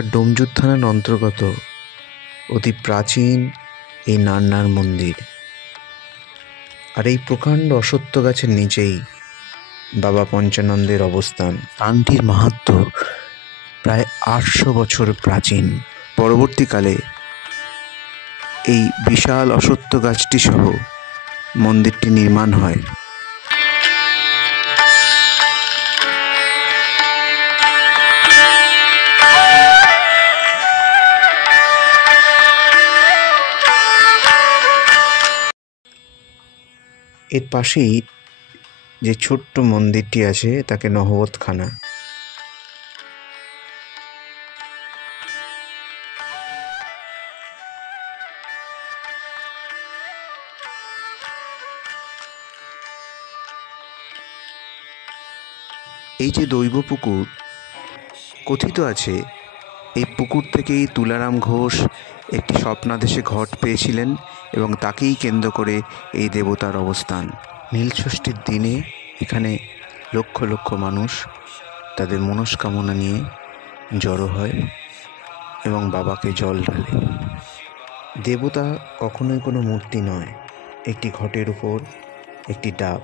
জেলার ডোমজুর থানার অন্তর্গত অতি প্রাচীন এই নান্নার মন্দির। আর এই প্রকাণ্ড অশ্বত্থ গাছের নিচেই বাবা পঞ্চানন্দের অবস্থান। স্থানটির মাহাত্ম্য প্রায় 800 বছর প্রাচীন। পরবর্তীকালে এই বিশাল অশ্বত্থ গাছটি সহ মন্দিরটি নির্মাণ হয়। এর পাশেই যে ছোট্ট মন্দিরটি আছে তাকে নহবতখানা। এই যে দৈব পুকুর, কথিত আছে এই পুকুর থেকেই তুলারাম ঘোষ একটি স্বপ্নাদেশে ঘট পেয়েছিলেন এবং তাকেই কেন্দ্র করে এই দেবতার অবস্থান। নীলষষ্ঠীর দিনে এখানে লক্ষ লক্ষ মানুষ তাদের মনস্কামনা নিয়ে জড়ো হয় এবং বাবাকে জল ঢালে। দেবতা কখনোই কোনো মূর্তি নয়, একটি ঘটের উপর একটি ডাব।